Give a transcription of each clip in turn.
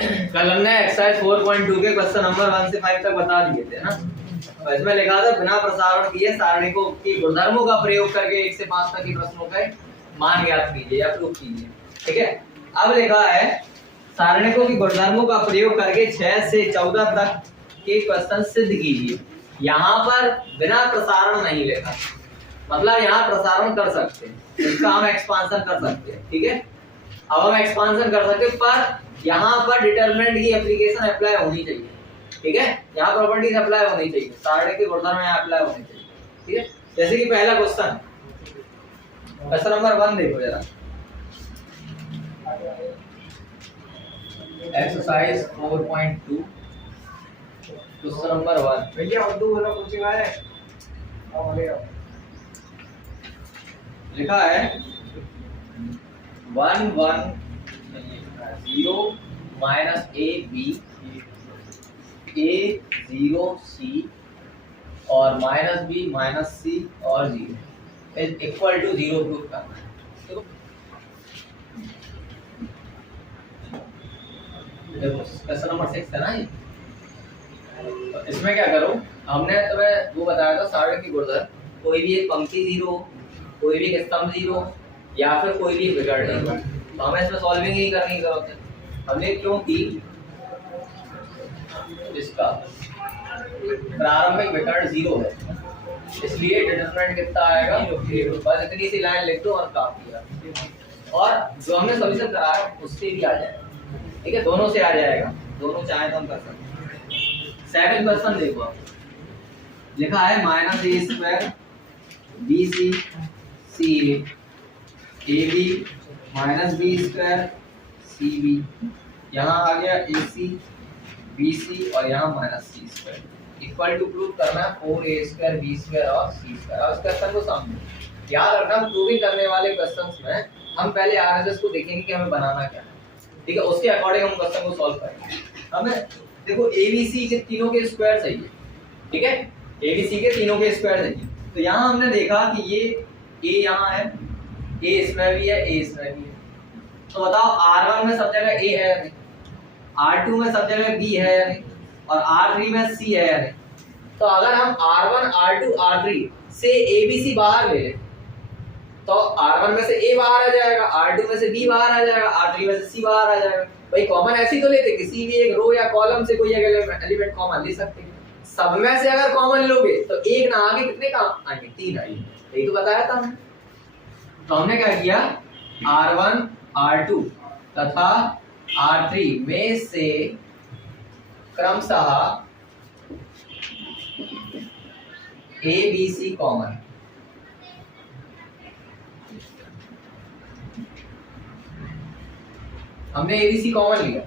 कल हमने एक्सरसाइज 4.2 के क्वेश्चन नंबर 1 से 5 तक बता दिए थे ना। और इसमें लिखा था बिना प्रसारण किए सारणी को की गुणधर्मों का प्रयोग करके 1 से 5 तक के प्रश्नों का मान ज्ञात कीजिए या प्रूव कीजिए। ठीक है, अब लिखा है सारणिकों की गुणधर्मों का प्रयोग करके 6 से 14 तक के क्वेश्चन सिद्ध कीजिए। यहाँ पर बिना प्रसारण नहीं लिखा, मतलब यहाँ प्रसारण कर सकते हैं, इसका हम एक्सपांशन कर सकते हैं। ठीक है, अब हम एक्सपांशन कर सकते हैं, पर यहाँ पर डिटरमिनेंट की एप्लीकेशन अप्लाई होनी चाहिए। ठीक है, यहाँ प्रॉपर्टीज अप्लाई होनी चाहिए, सारणी के गुणधर्म में अप्लाई होनी चाहिए। ठीक है, जैसे कि पहला क्वेश्चन नंबर 1 देखो जरा, एक्सरसाइज 4.2 क्वेश्चन नंबर 1। भैया उर्दू वाला कोचिंग आया है, लिखा है 1 1 0 माइनस ए बी ए 0 सी और माइनस बी माइनस सी और 0 इज इक्वल टू 0 प्रूफ करना है। देखो क्वेश्चन नंबर 6 है ना ये। तो इसमें क्या करो, हमने तुम्हें वो बताया था सारणी की गुणधर्म, कोई भी एक पंक्ति 0, कोई भी एक स्तंभ 0 या फिर कोई भी एक विकर्ण 0। तो हमें इसमें सॉल्विंग ही करनी की जरूरत है। हमने क्यों की, इसका प्रारंभिक विकर्ण 0 है, इसलिए डिटरमिनेंट कितना आएगा 0। बस इतनी सी लाइन लिख दो और काफी है। और जो हमने सॉल्यूशन कराया उससे भी आ जाएगा। ठीक है, दोनों से आ जाएगा, दोनों चाहे तो हम कर सकते हैं। सेकंड क्वेश्चन देखो, आप लिखा है minus A square B C C A B minus B square C B, यहाँ आ गया ए सी बी सी और यहाँ minus C square equal to prove करना है 4a स्क्वायर बी स्क्वायर और सी स्क्वायर। और इस क्वेश्चन को समझो, याद रखना प्रूविंग करने वाले क्वेश्चंस में हम पहले आरएसएस को देखेंगे कि हमें बनाना क्या है। ठीक है, उसके अकॉर्डिंग हम क्वेश्चन को सॉल्व करेंगे। हमें देखो एबीसी के तीनों के स्क्वायर चाहिए। ठीक है, एबीसी के तीनों के स्क्वायर चाहिए। तो यहाँ हमने देखा कि ये ए यहाँ है, ए इसमें भी है, ए इसमें भी है। तो बताओ R1 में सब जगह ए है या नहीं, R2 में सब जगह बी है या नहीं, और R3 में सी है या नहीं। तो अगर हम R1 R2 R3 से ABC बाहर ले लें तो R1 में से A बाहर आ जाएगा, R2 में से B बाहर आ जाएगा, R3 में से C बाहर आ जाएगा। भाई कॉमन ऐसी तो लेते, किसी भी एक रो या कॉलम से कोई एक एलिमेंट कॉमन ले सकते हैं। सब में से अगर कॉमन लोगे तो एक ना आगे कितने काम आएंगे, 3 आएंगे। यही तो बताया था हमने। तो हमने क्या किया, R1 R2 तथा R3 में से क्रमशः A B C कॉमन, हमने A B C कॉमन लिया,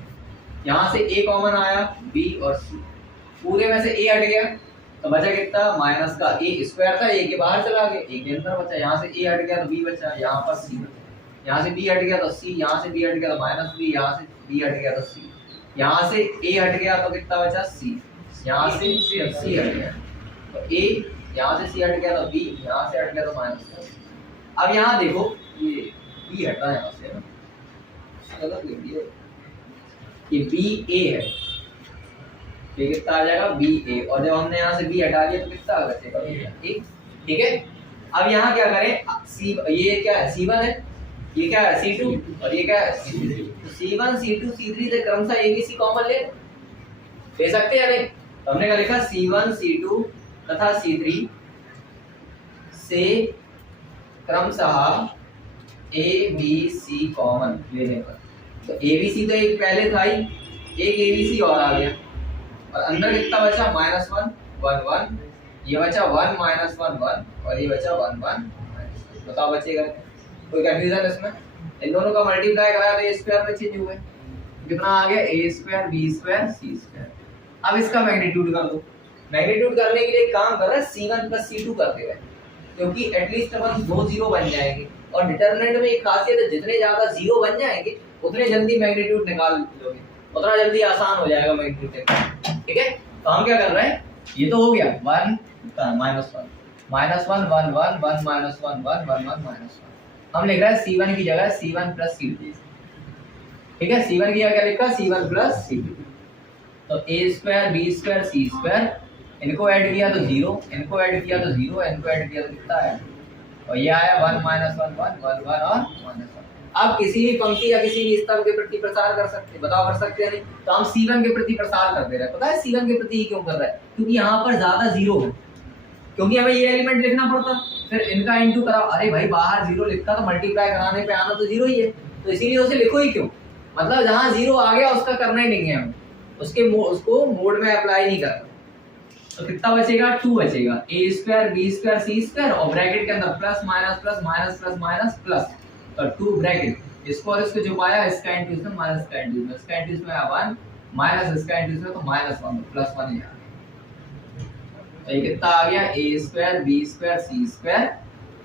यहां से A कॉमन आया, B और C, पूरे में से A हट गया तो बचा कितना, माइनस का A स्क्वायर था, A के बाहर चला गया, A के अंदर बचा। यहाँ से A हट गया तो B बचा, यहाँ पर C बचा। यहाँ से B हट गया तो C, यहाँ से B हट गया तो माइनस B, यहाँ से B हट गया तो C, यहाँ से A हट गया तो कितना बचा C, यहाँ से C हट गया तो A, यहाँ से C हट गया तो B, यहाँ से हट गया तो माइनस। अब यहाँ देखो ये B हटा है यहाँ से, गलत लिख दिया, ये B A है, ये कितना आ जाएगा B A, और जब हमने यहाँ से B हटा दिया तो कितना आ बचेगा A। ठीक है, अब यहाँ क्या करें, C ये क्या है C1 है, ये क्या है C2 और ये क्या है C3। तो C1 C2 C3 से क्रमशः ABC कॉमन ले सकते हैं या नहीं। तो हमने क्या लिखा, C1 C2 तथा C3 से क्रमशः ABC कॉमन लेने पर, तो ABC तो एक पहले था ही, एक ABC और आ गया, और अंदर कितना बचा, -1 1 1, ये बचा 1 -1 1 और ये बचा 1 1। बताओ बचेगा कोई कंफ्यूजन इसमें। इन दोनों का मल्टीप्लाई कराया तो ए स्क्वायर में चेंज हुए, कितना आ गया a square b square c square. अब इसका मैग्नीट्यूड कर दो। मैग्नीट्यूड करने के लिए काम कर रहा है c1 + c2 करते रहे, क्योंकि एटलीस्ट अपन 2 0 बन जाएंगे। और डिटरमिनेंट में एक खासियत है, जितने ज्यादा 0 बन जाएंगे उतने जल्दी मैग्नीट्यूड निकाल लोगे, उतना जल्दी आसान हो जाएगा मैग्नीट्यूड निकालना। ठीक है, तो हम क्या कर रहे हैं, ये तो हो गया 1 -1 -1 1 1 1 -1 1 1 1 1 -1। हम लिख रहे हैं C1 की जगह C1 + C2। ठीक है, C1 की जगह क्या लिखा, C1 प्लस C2। तो a square B square C square, इनको ऐड किया तो 0, इनको ऐड किया तो 0, इनको ऐड किया तो कितना आया, और ये आया 1 - 1 1 1 1 और -1। अब किसी भी पंक्ति या किसी भी स्तंभ के प्रति प्रसार कर सकते हैं, बताओ कर सकते हैं नहीं? तो हम C1 के प्रति प्रसार कर दे रहे हैं। पता है C1 के प्रति क्यों कर रहा है? क्योंकि यहाँ पर ज्यादा 0 है, क्योंकि हमें ये एलिमेंट लिखना पड़ता, फिर इनका इनटू कराओ। अरे भाई बाहर 0 लिखता तो मल्टीप्लाई कराने पे आना तो 0 ही है, तो इसीलिए उसे लिखो ही क्यों, मतलब जहाँ 0 आ गया उसका करना ही नहीं है हमें, उसको मोड में अप्लाई नहीं करना। तो कितना बचेगा, 2 बचेगा, a square B square C square और ब्रैकेट के अंदर plus minus plus minus plus minus plus, तो 2 ब्रैकेट, इसको और इसको जो पाया इसका इनटू इसमें माइनस इसका इनटू इसमें, इसका इनटू इसमें 1 माइनस इसका इनटू इसमें, तो -1 प्लस 1 यहाँ। तो ये कितना आ गया, a square B square C square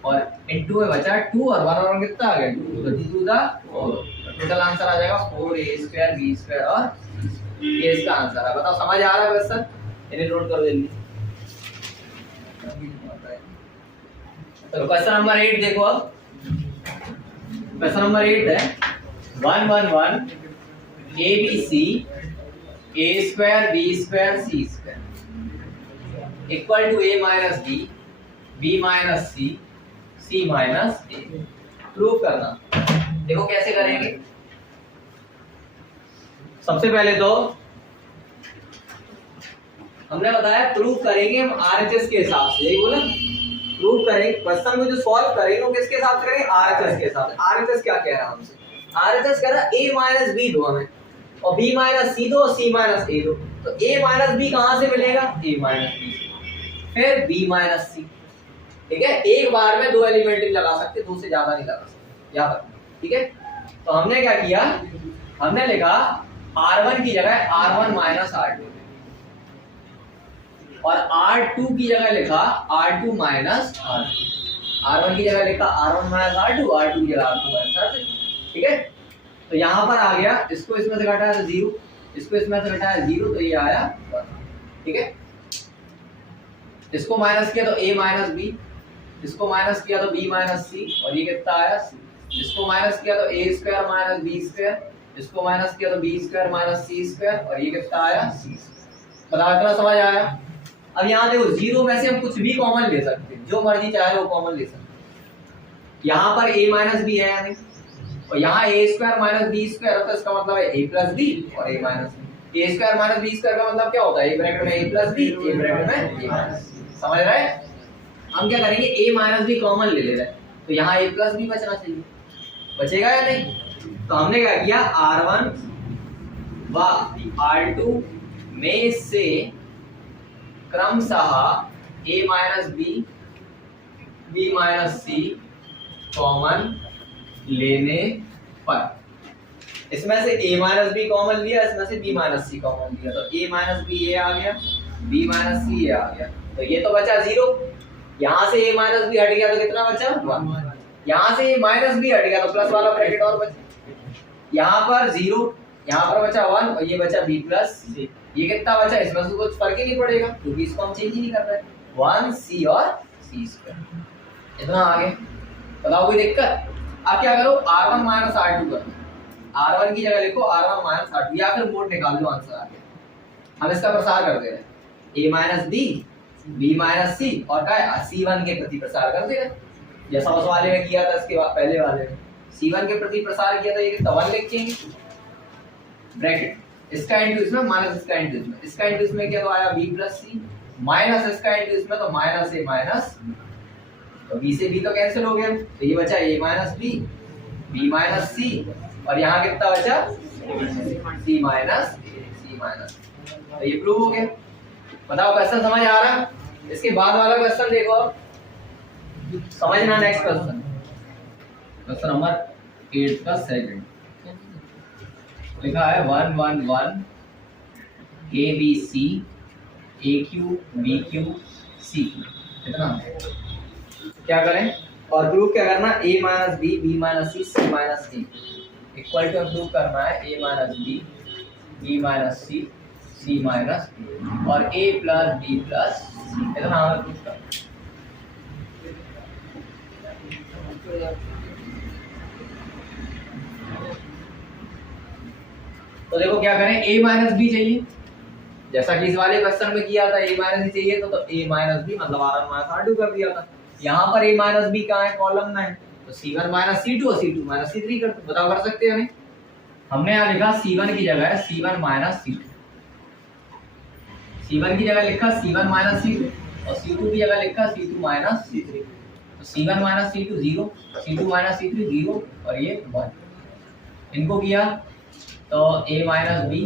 और इनटू में बचा 2 और 1 और कितना आ गया 2, तो 2 दा 4, टोटल आंसर आ जाएगा 4a स्क्वायर बी स्क्वायर और ये इसका आंसर है। बताओ समझ आ रहा है क्वेश्चन, इन्हें नोट कर देंगे। तो क्वेश्चन नंबर 8 देखो, अब क्वेश्चन नंबर 8 है 1 1 1 a b c a square b square c square equal to a minus b b minus c c minus a। Prove करना, देखो कैसे करेंगे। सबसे पहले तो हमने बताया प्रूव करेंगे हम आरएचएस के हिसाब से, यही बोला प्रूव करेंगे। क्वेश्चन को जो सॉल्व करेंगे वो किसके हिसाब से करेंगे, आरएचएस के हिसाब से। आरएचएस क्या कह रहा है हमसे, आरएचएस कह रहा है a माइनस b दो हमें और b माइनस c दो और c माइनस a दो, तो a माइनस b कहां से मिलेगा, a माइनस b, फिर b माइनस c। ठीक है, एक बार में दो एलिमेंट नहीं लगा सकते, दो से ज्यादा नहीं लगा सकते, याद रखना। ठीक है, तो हमने क्या किया, हमने लिखा R1 की जगह R1 माइनस R2 और R2 की जगह लिखा R2 माइनस R2। R1 की जगह लिखा R1 माइनस R2, R2 की जगह R2 माइनस R2। ठीक है, तो यहाँ पर आ गया, इसको इसमें से घटाया तो 0, इसको इसमें से घटाया 0, तो ये आया 1। ठीक है, इसको माइनस किया तो a माइनस b, इसको माइनस किया तो b माइनस c और ये कितना आया c। इसको माइनस किया तो a square minus b square, इसको माइनस किया तो b square minus c square और ये कितना आया c। बताओ इतना समझ आया। अब यहाँ देखो 0 में से हम कुछ भी कॉमन ले सकते हैं, जो मर्जी चाहे वो कॉमन ले सकते हैं। यहाँ पर a माइनस b है या नहीं, और यहाँ a square minus b square होता है, इसका मतलब है a प्लस b और a minus b। a square minus b square का मतलब क्या होता है, a ब्रैकेट में a plus b, a bracket में a माइनस b। समझ रहे हैं? हम क्या करेंगे, a माइनस b कॉमन ले रहे हैं, तो यहाँ a प्लस b बचना चाहिए, बचेगा या नहीं? तो हमने क्या किया, R1 व R2 में से क्रमशः a minus b b minus c common लेने पर, इसमें से a माइनस b कॉमन लिया, इसमें से b माइनस c कॉमन लिया, तो a माइनस b ये आ गया, b माइनस c ये आ गया, तो ये तो बचा 0। यहाँ से a माइनस b हट गया तो कितना बचा 1, यहाँ से a माइनस b हट गया तो प्लस वाला ब्रैकेट और बचा, यहाँ पर 0, यहाँ पर बचा 1 और ये बचा b प्लस c। ये कितना बचा, इसमें से कुछ फर्क ही नहीं पड़ेगा क्योंकि इसको हम चेंज ही नहीं कर रहे, 1 c और c स्क्वायर। इतना आगे, बताओ कोई दिक्कत? आप क्या करो, R1 माइनस R2 करो, R1 की जगह लिखो R1 माइनस R2 या फिर मोड निकाल लो, आंसर आ गया। हम इसका प्रसार कर दे रहे हैं, a minus b b minus c और क्या c1 के प्रति प्रसार कर दे रहे, जैसा उस वाले में किया था, इसके बाद पहले वाले में c1 के प्रति प्रसार किया था, ये कितना 1 लिखेंगे ब्रैकेट, इसका इनटू इसमें माइनस इसका इनटू इसमें, इसका इनटू इसमें क्या तो आया b प्लस c माइनस इसका इनटू इसमें तो माइनस a माइनस, तो b से b तो कैंसिल हो गया, तो ये बचा a minus b b minus c और यहाँ कितना बचा c माइनस c माइनस, तो ये प्रूव हो गया। बताओ क्वेश्चन समझ आ रहा है? इसके बाद वाला क्वेश्चन देखो, अब समझना। नेक्स्ट क्वेश्चन, क्वेश्चन नंबर 8 का सेकंड लिखा है 1 1 1 a b c a q b q c q। इतना क्या करें और प्रूव क्या करना, a minus b b minus c c minus a equal to prove करना है a minus b b minus c c minus और a plus b plus c। इतना हमें प्रूव करना। तो देखो क्या करें, a माइनस बी चाहिए, जैसा कि इस वाले क्वेश्चन में किया था, a माइनस बी चाहिए तो a माइनस बी मतलब r1 माइनस r2 कर दिया था। यहाँ पर a माइनस बी कहाँ है, कॉलम में है, तो c1 माइनस c2 और c2 माइनस c3 कर बताओ, कर सकते हैं नहीं। हमने यहाँ लिखा c1 की जगह है c1 माइनस c2, c1 की जगह लिखा c1 माइनस c2 और c2 की जगह लिखा c2 माइनस c3। तो c1 minus c2 0, c2 minus c3 0 और ये 1। इनको किया तो a माइनस बी,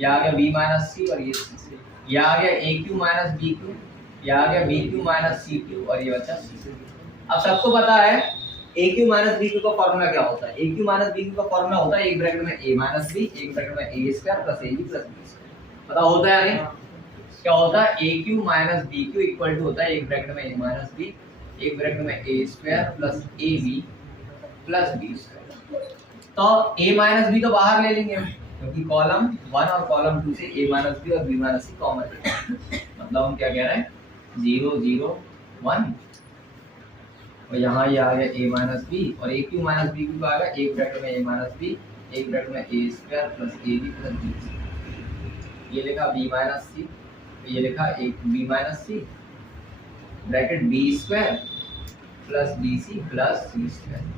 ये आ गया b माइनस सी और ये आ गया a cube minus B cube, ये आ गया b cube minus C cube और ये बचा c। अब सबको पता है a cube minus B cube का फॉर्मूला क्या होता है। a cube minus B cube का फॉर्मूला होता है एक ब्रैकेट में a माइनस बी, एक ब्रैकेट में a square plus ab plus b square. पता होता है नहीं क्या होता है, a cube minus B Q equal to होता है एक ब्रैकेट में a माइनस बी, एक ब्रैकेट में a square plus ab plus b square. तो a माइनस बी तो बाहर ले लेंगे हम, क्योंकि कॉलम 1 और कॉलम 2 से a माइनस बी और b माइनस सी कॉमन है। मतलब हम क्या कह रहे हैं, 0 0 1 और यहाँ ये आ गया a माइनस बी और a cube minus B cube आ गया एक ब्रैकेट में a माइनस बी, एक ब्रैकेट में a square plus ab plus b square. ये लिखा b माइनस सी, ये लिखा एक b minus C bracket b square plus bc plus c square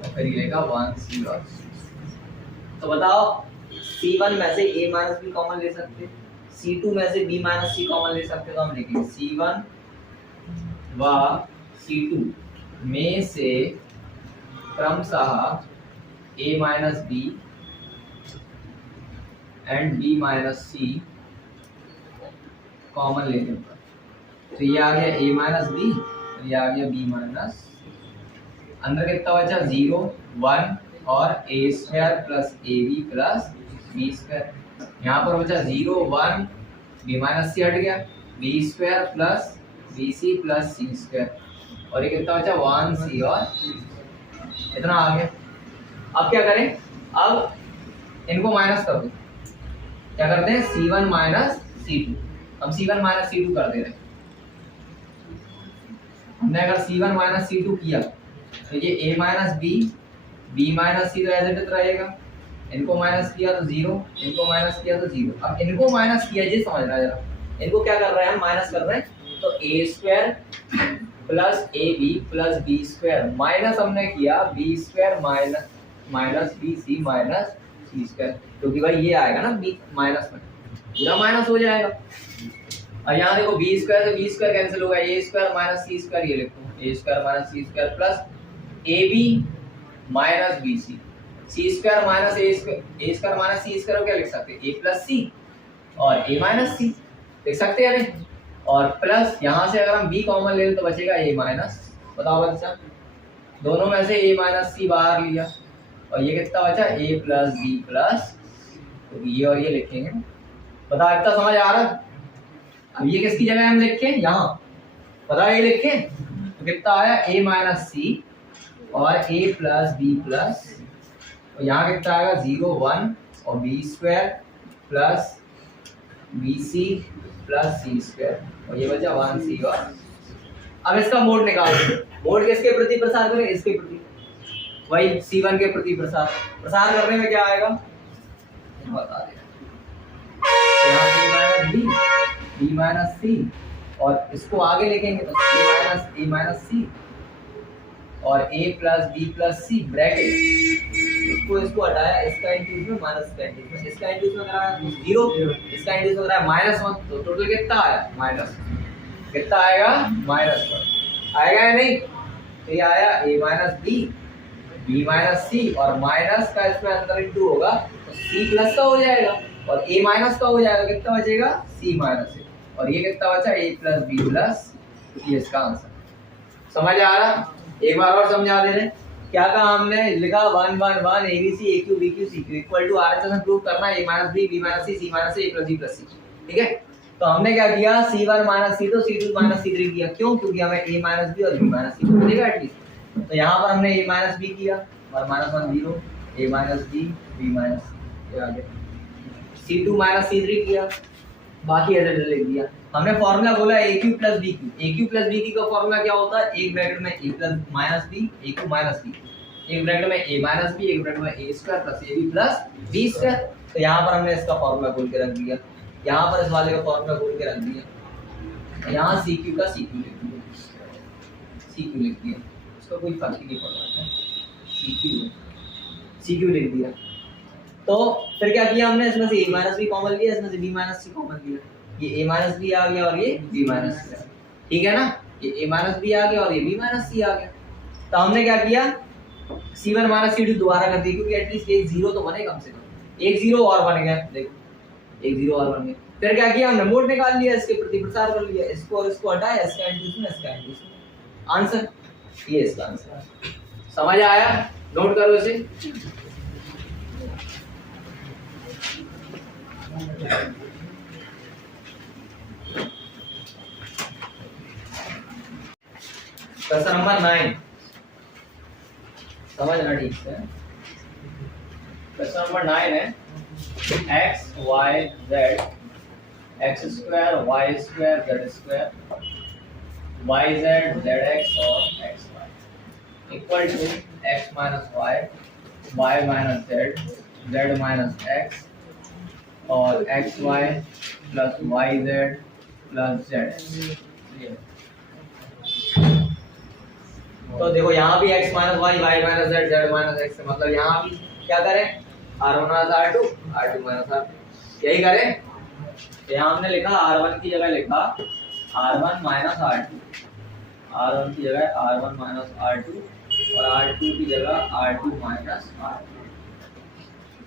और फिर ये लिखा 1c और c। तो बताओ c1 में से a माइनस बी कॉमन ले सकते, c2 में से b माइनस सी कॉमन ले सकते, तो हम लिखेंगे c1 व c2 में से क्रमशः a minus B and b minus C common लेने पर। तो ये आ गया a माइनस बी और ये आ गया b माइनस, अंदर कितना बचा 0 1 और a square plus ab plus b square. यहाँ पर बचा 0 1 b माइनस सी हट गया, b square plus bc plus c square और ये कितना बचा 1c और इतना आ गया। अब क्या करें, अब इनको माइनस कर दो, क्या करते हैं c1 माइनस c2, हम c1 माइनस c2 कर दे रहे हैं। हमने अगर c1 माइनस c2 किया तो ये a minus B, b minus C तो एज इट इज रहेगा, इनको माइनस किया तो 0, इनको माइनस किया तो 0। अब इनको माइनस किया जी, समझ रहा है जरा, इनको क्या कर रहे हैं हम, माइनस कर रहे हैं, तो a square plus ab plus b square minus हमने किया b square minus minus bc minus c square, क्योंकि भाई ये आएगा ना b माइनस में, पूरा माइनस हो जाएगा। और यहाँ देखो b स्क्वायर से b स्क्वायर कैंसिल होगा, a square minus c square, ये लिखो a square minus c square plus ab minus bc, c square minus a square minus c square क्या लिख सकते हैं, a प्लस c और a माइनस c लिख सकते हैं नहीं। और प्लस यहाँ से अगर हम b कॉमन ले तो बचेगा a माइनस, बताओ बच्चा, दोनों में से a माइनस सी बाहर लिया और ये कितना बचा a प्लस b प्लस, तो ये और ये लिखेंगे। बताओ इतना समझ आ रहा है। अब ये किसकी जगह हम लिखे, यहाँ पता ये लिखे तो कितना आया a माइनस सी और a प्लस b प्लस, और यहाँ कितना आएगा 0 1 और b square plus bc plus c square और ये बचा 1c और। अब इसका मोड निकालो, मोड किसके प्रति प्रसार करें, इसके प्रति, वही c1 के प्रति प्रसार करने में क्या आएगा बता दे, यहाँ b माइनस सी और इसको आगे लिखेंगे तो a माइनस सी और a plus b plus C bracket, इसको हटाया, इसका इंटू इसमें माइनस का इंटू इसमें, इसका इंटू इसमें कराया 0, इसका इंटू इसमें कराया -1, तो टोटल कितना आया माइनस, कितना आएगा -1 आएगा या नहीं। तो ये आया a minus b minus C और माइनस का इसमें अंदर इंटू होगा तो c प्लस का हो जाएगा और a माइनस का हो जाएगा, कितना बचेगा c माइनस है और ये कितना बचा a प्लस b प्लस, ये इसका आंसर। समझ आ रहा, एक बार और समझा दे रहे, क्या कहा हमने, लिखा 1 1 1 abc aq bq cq equal to RHS prove करना a minus b b minus c c minus a plus b plus c, ठीक है। तो हमने क्या किया c1 माइनस c तो c2 माइनस c3 किया, क्यों, क्योंकि हमें a माइनस b और b माइनस c मिलेगा एटलीस्ट। तो यहाँ पर हमने a माइनस b किया 1 minus 1 0, a minus b b minus c, ये आ गया, c2 माइनस c3 किया, बाकी ऐसे लिख दिया। हमने फॉर्मूला बोला aq प्लस bq का फॉर्मूला क्या होता है, एक ब्रैकेट में a plus minus b aq minus b, एक ब्रैकेट में a माइनस b, एक ब्रैकेट में a square plus ab plus b square. तो यहाँ पर हमने इसका फॉर्मूला खोल के रख दिया, यहाँ पर इस वाले का फॉर्मूला खोल के रख दिया, यहाँ सी क्यू का सी क्यू लिख दिया, सी क्यू लिख दिया, उसका कोई फर्क ही नहीं पड़ रहा है, सी क्यू लिख दिया। तो फिर क्या किया हमने, इसमें से a माइनस बी कॉमन लिया, इसमें से b माइनस सी कॉमन लिया, ये a माइनस बी आ गया और ये b माइनस सी आ गया, ठीक है ना, ये a माइनस बी आ गया और ये b माइनस सी आ गया। तो हमने क्या किया, c1 माइनस c2 दोबारा कर दिया, क्योंकि एटलीस्ट एक जीरो तो बने कम से कम, एक जीरो और बन गया, देखो एक जीरो और बन गया। फिर क्या किया हमने, मोड निकाल लिया, इसके प्रति प्रसार कर लिया, इसको और इसको हटाया, इसका इनटू इसमें, इसका इनटू इसमें, आंसर ये इसका आंसर। समझ आया, नोट करो इसे। क्वेश्चन नंबर 9 समझना ठीक से। क्वेश्चन नंबर 9 है x y z x square y square z square y z z x और x y equal to x minus y minus z minus x और X Y plus Y Z plus Z. तो देखो यहाँ भी x minus Y Y minus Z Z minus X, मतलब यहाँ भी क्या करें, r1 minus r2 r2 minus r2 यही करें। तो यहाँ हमने लिखा r1 की जगह लिखा r1 माइनस r2, r1 की जगह r1 माइनस r2 और r2 की जगह r2 माइनस r2।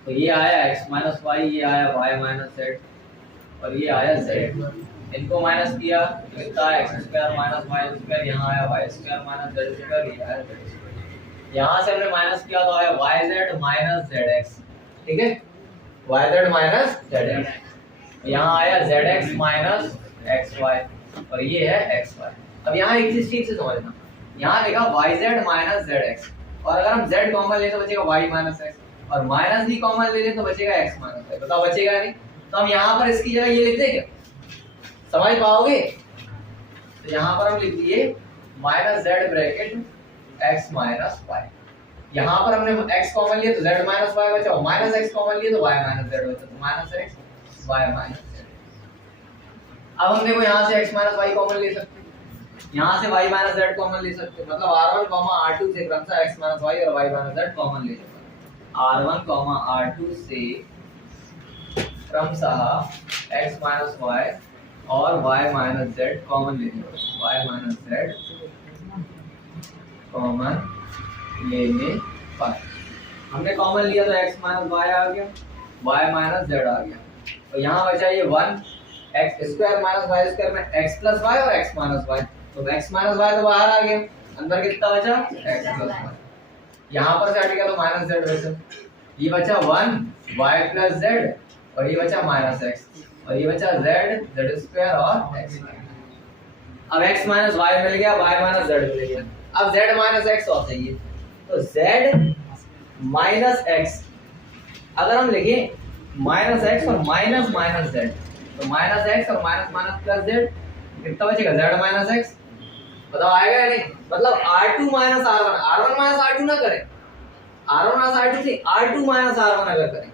तो ये आया x माइनस वाई, ये आया y माइनस जेड और ये आया z। इनको माइनस किया कितना है, x square minus Y square, यहाँ आया y square minus z square, ये आया z स्क्वायर। यहाँ से हमने माइनस किया तो आया yz माइनस zx, ठीक है, yz माइनस zx। यहाँ आया zx माइनस xy और ये है xy। अब यहाँ एक चीज ठीक से समझना, यहाँ लिखा yz माइनस zx और अगर हम z कॉमन ले तो बचेगा y माइनस x और माइनस भी कॉमन ले ले तो बचेगा x माइनस y। बताओ बचेगा नहीं, तो हम यहाँ पर इसकी जगह ये लिख दें क्या, समझ पाओगे। तो यहाँ पर हम लिख दिए minus Z bracket x minus Y, यहाँ पर हमने x कॉमन लिया तो z माइनस वाई बचा, माइनस x कॉमन लिया तो y माइनस z बचा, तो minus x y minus z। अब हम देखो यहाँ से x माइनस y कॉमन ले सकते हैं, यहाँ से y माइनस z कॉमन ले सकते हैं, मतलब r1 r2 से क्रमशः x माइनस y और y माइनस z कॉमन ले सकते हैं। r1 r2 से क्रमशः x माइनस y और y माइनस z कॉमन लेने पर, y माइनस z कॉमन लेने पर हमने कॉमन लिया तो x माइनस y आ गया, y माइनस z आ गया, तो यहाँ बचा ये 1 x square minus y square में x प्लस y और x माइनस y, तो x माइनस y तो बाहर आ गया, अंदर कितना बचा x प्लस y, यहाँ पर से हट गया तो माइनस z बचा, ये बचा 1 y प्लस z और ये बचा माइनस x और ये बचा z स्क्वायर और x। अब x माइनस y मिल गया, y माइनस z मिल गया, अब z माइनस x और चाहिए, तो z माइनस x अगर हम लिखें माइनस x और माइनस माइनस z, तो माइनस x और माइनस माइनस प्लस z कितना बचेगा, z माइनस x। बताओ आएगा या नहीं, मतलब r2 minus r1, r1 minus r2 ना करें, r1 माइनस r2 से r2 माइनस r1 अगर करें,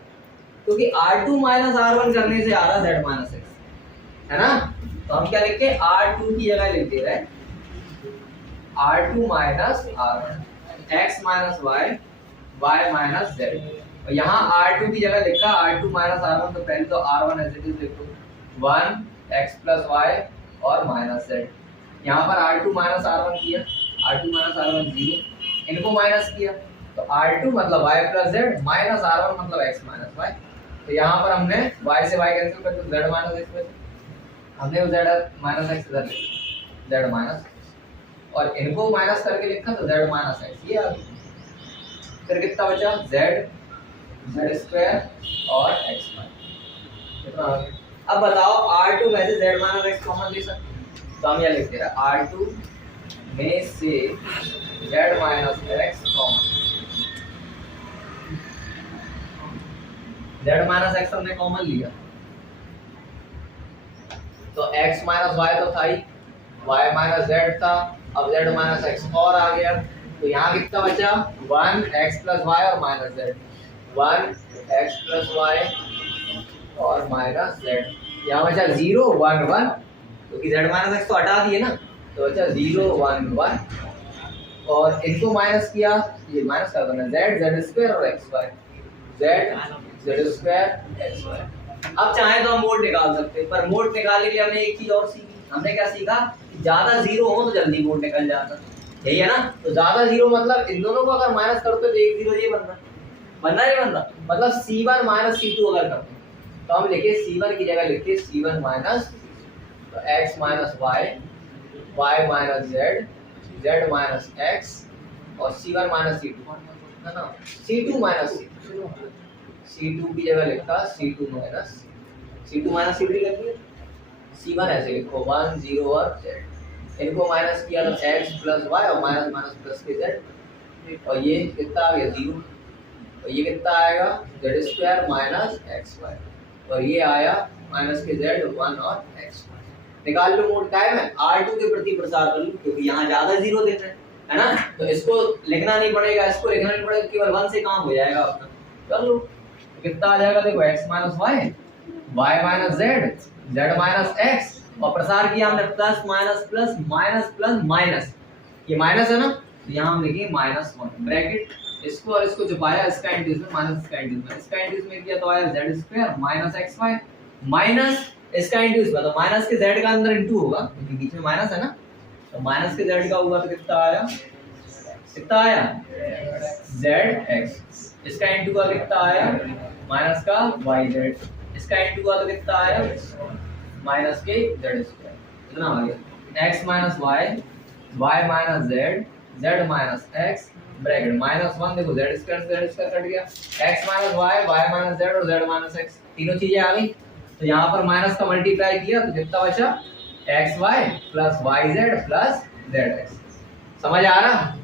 क्योंकि r2 माइनस r1 करने से आ रहा z माइनस x, है ना। तो हम क्या लिख के r2 की जगह लिख दे रहे हैं r2 minus r1 x minus y minus z, और यहाँ r2 की जगह लिखा r2 माइनस r1, तो पहले तो r1 एज इट इज लिखो 1 x प्लस y और माइनस z। यहाँ पर r2 माइनस r1 किया, r2 माइनस r1 0, इनको माइनस किया तो r2 मतलब y plus z minus r1 मतलब x माइनस y। तो यहाँ पर हमने y से y कैंसिल कर दिया, z माइनस x बचा, हमने z माइनस x इधर लिखा z माइनस, और इनको माइनस करके लिखा तो z माइनस x, ये आ गया। फिर कितना बचा z स्क्वायर और x कितना आ गया। अब बताओ r2 में से z माइनस x कॉमन ले सकते हैं, तो हम ये लिख दे रहे हैं r2 में से z minus x common, z minus x हमने कॉमन लिया तो x माइनस y तो था ही, y माइनस z था, अब z माइनस x और आ गया, तो यहाँ कितना बचा 1 x प्लस y और minus z, 1 x plus y और माइनस जेड। यहाँ बचा 0 1 1, क्योंकि जेड माइनस एक्स तो हटा दिए ना, तो बचा 0 1 1 और इनको माइनस किया, ये माइनस कर देना जेड जेड स्क्वायर और X Y, Z Z square X Y. अब चाहे तो हम मोड निकाल सकते हैं, पर मोड निकालने के लिए हमने एक चीज और सीखी। हमने क्या सीखा कि ज्यादा जीरो हो तो जल्दी मोड निकल जाता, यही है ना। तो ज्यादा जीरो मतलब इन दोनों को अगर माइनस करते तो एक जीरो ये बनना नहीं बनना, मतलब C1 माइनस C2 अगर करते तो हम लिखे C1 की जगह लिखे C1 माइनस तो x minus y, y minus z, z minus x और C1 माइनस C2 है ना, C2 माइनस C2, C2 की जगह लिखा C2 minus C2 minus C3 कर दिया, C1 ऐसे लिखो 1 0 और z, इनको माइनस किया तो x प्लस y और माइनस माइनस प्लस के z, और ये कितना आ गया 0, और ये कितना आएगा Z square minus X Y, और ये आया माइनस के जेड 1 और एक्स वाई। निकाल लो मोड का है, मैं R2 के प्रति प्रसार कर लूं क्योंकि यहाँ ज्यादा जीरो देख रहे हैं, है ना, तो इसको लिखना नहीं पड़ेगा, इसको लिखना नहीं पड़ेगा, केवल 1 से काम हो जाएगा अपना। कर लो कितना आ जाएगा, देखो x minus Y, Y minus Z, Z minus X, और प्रसार किया हमने plus minus plus minus plus minus, ये माइनस है ना, तो यहाँ हम लिखेंगे -1 ब्रैकेट, इसको और इसको छुपाया, इसका इंटीज में माइनस इसका इंटीज में, इसका इंटीज में किया तो आया z square minus xy minus इसका इंटीज में, तो माइनस के z का अंदर इंटू होगा क्योंकि बीच में माइनस है ना, तो माइनस के z का हुआ तो कितना आया zx, इसका इंटू का कितना आया माइनस का yz, इसका इंटू का तो कितना आया माइनस के z स्क्वायर, इतना आ गया x minus y, y minus z, z minus x bracket -1, देखो z स्क्वायर कट गया, x minus y, y minus z और z माइनस x, तीनों चीजें आ गई, तो यहाँ पर माइनस का मल्टीप्लाई किया तो कितना बचा xy plus yz plus zx। समझ आ रहा?